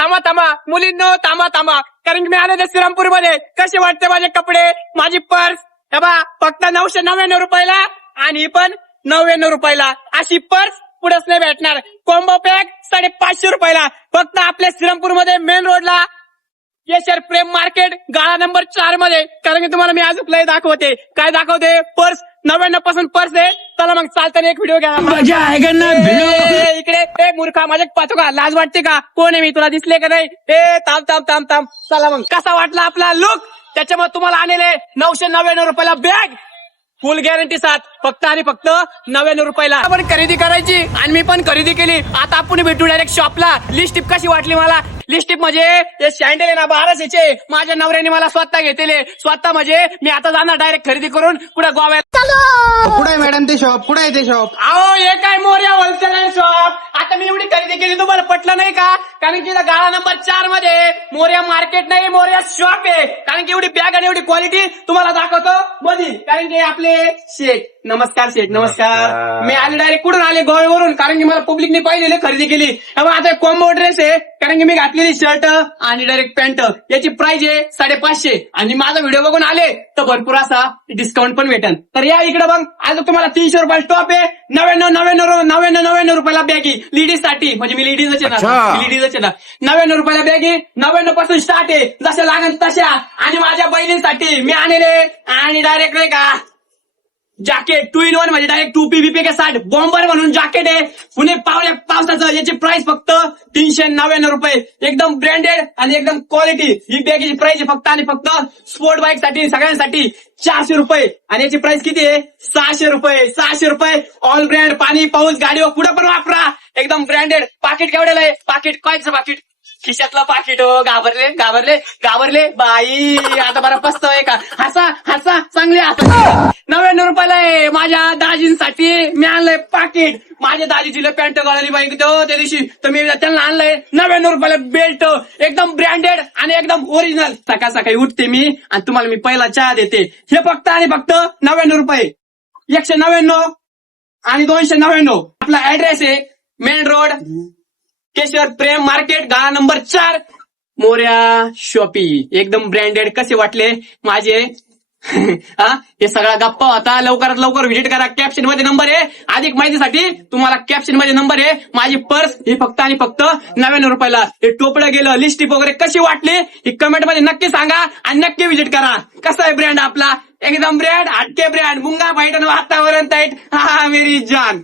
थांबा थांबा मुलींनो, थांबा थांबा. कारण की मी आलो श्रीरामपूरमध्ये. कसे वाटते माझे कपडे, माझी पर्स. फक्त 999 रुपयाला आणि ही पण 99 रुपयाला. अशी पर्स पुढेच नाही भेटणार. कॉम्बो पॅक 550 रुपयाला फक्त आपल्या श्रीरामपूरमध्ये मेन रोडला केशर प्रेम मार्केट गाळा नंबर 4 मध्ये. कारण की तुम्हाला मी आज लय दाखवते. काय दाखवते? पर्स 99 पासून पर्स आहे. चला मग चालताना एक व्हिडिओ घ्या. मजा आएगा ना भिडो. इकडे मूर्खा माझ्या पाहतो का? लाज वाटते का? कोण आहे मी? तुला दिसले का नाही? थांब थांब थांब थांब. चला मग कसा वाटला आपला लुक? त्याच्यामुळे तुम्हाला आलेले 999 रुपयाला बॅग फुल गॅरंटी साथ फक्त आणि फक्त 99 रुपयाला आपण खरेदी करायची. आणि मी पण खरेदी केली. आता आपण भेटू डायरेक्ट शॉपला. लिस्ट टिप कशी वाटली मला? लिस्ट टिप म्हणजे हे सँडल आहे ना 1200चे. माझ्या नवऱ्याने मला स्वतः घेतले. स्वतः म्हणजे मी आता जाणार डायरेक्ट खरेदी करून पुढे गोव्यात. कुठे आहे मॅडम ते शॉप? कुठे आहे ते शॉप? अहो हे काय मोर्या होलसेल शॉप. आता मी एवढी खरेदी केली तुम्हाला पटलं नाही का? कारण की गाळा नंबर 4 मध्ये मोर्या मार्केट नाही, मोर्या शॉप आहे. कारण की एवढी बॅग आणि एवढी क्वालिटी तुम्हाला दाखवतो मध्ये. कारण की आपले शेठ, नमस्कार शेठ, नमस्कार. मी आले डायरेक्ट कुठून आले? गोव्यावरून. कारण की मला पब्लिकने पाहिलेले खरेदी केली. आता कॉम्बो ड्रेस आहे. कारण की मी घातलेली शर्ट आणि डायरेक्ट पॅन्ट. याची प्राइस आहे 550. आणि माझा व्हिडिओ बघून आले तर भरपूर असा डिस्काउंट पण भेटेल. तर या इकडे बघ. आज तुम्हाला 300 रुपये टॉप आहे. 99 रुपयाला बॅगी लेडीज साठी. म्हणजे मी लेडीजच आहे ना, लेडीजच आहे ना. 99 रुपयाला बॅगी 99 पासून स्टार्ट आहे. जशा लागेल तशा. आणि माझ्या बहिणींसाठी मी आणले. आणि डायरेक्ट नाही का जॅकेट 2 in 1 म्हणजे डायरेक्ट 2P के साठ बॉम्बर म्हणून जॅकेट आहे. पुणे पावसाचं. याची प्राइस फक्त 399 रुपये. एकदम ब्रँडेड आणि एकदम क्वालिटी. ही बॅगची प्राइस फक्त आणि फक्त स्पोर्ट बाईक साठी सगळ्यांसाठी 400 रुपये. आणि याची प्राइस किती आहे? 600 रुपये. 600 रुपये ऑल ब्रँड. पाणी पाऊस गाडीवर कुठं पण वापरा. एकदम ब्रँडेड. पाकिट केवढ्याला आहे? पाकिट कायचं पाकिट? खिशातला पाकिट. हो घाबरले घाबरले घाबरले बाई. आता बरं पस्तय का? हसा हसा चांगले हसा. 99 रुपयाला आहे. माझ्या दाजींसाठी मी आणलंय पाकिट. माझ्या दाजीची पॅन्ट गळाली बाई त्या दिवशी तर मी त्यांना आणलंय 99 रुपयाला बेल्ट. एकदम ब्रँडेड आणि एकदम ओरिजिनल. सकाळ सकाळी उठते मी आणि तुम्हाला मी पहिला चहा देते. हे फक्त आणि फक्त 99 रुपये. 199 आणि 299. आपला ऍड्रेस आहे मेन रोड केशर प्रेम मार्केट गाळा नंबर 4 मोर्या शॉपी. एकदम ब्रँडेड. कसे वाटले माझे? हे सगळा गप्पा होता. लवकरात लवकर व्हिजिट करा. कॅप्शन मध्ये नंबर आहे. अधिक माहितीसाठी तुम्हाला कॅप्शन मध्ये नंबर आहे. माझी पर्स ही फक्त आणि फक्त 99 रुपयाला. हे टोपडं गेलं. लिस्टिप वगैरे कशी वाटली ही कमेंट मध्ये नक्की सांगा. आणि नक्की व्हिजिट करा. कसा आहे ब्रँड आपला? एकदम ब्रँड. हटके ब्रँड. मुंगा फाईट आणि वातावरण ताईट. हा मेरी जान.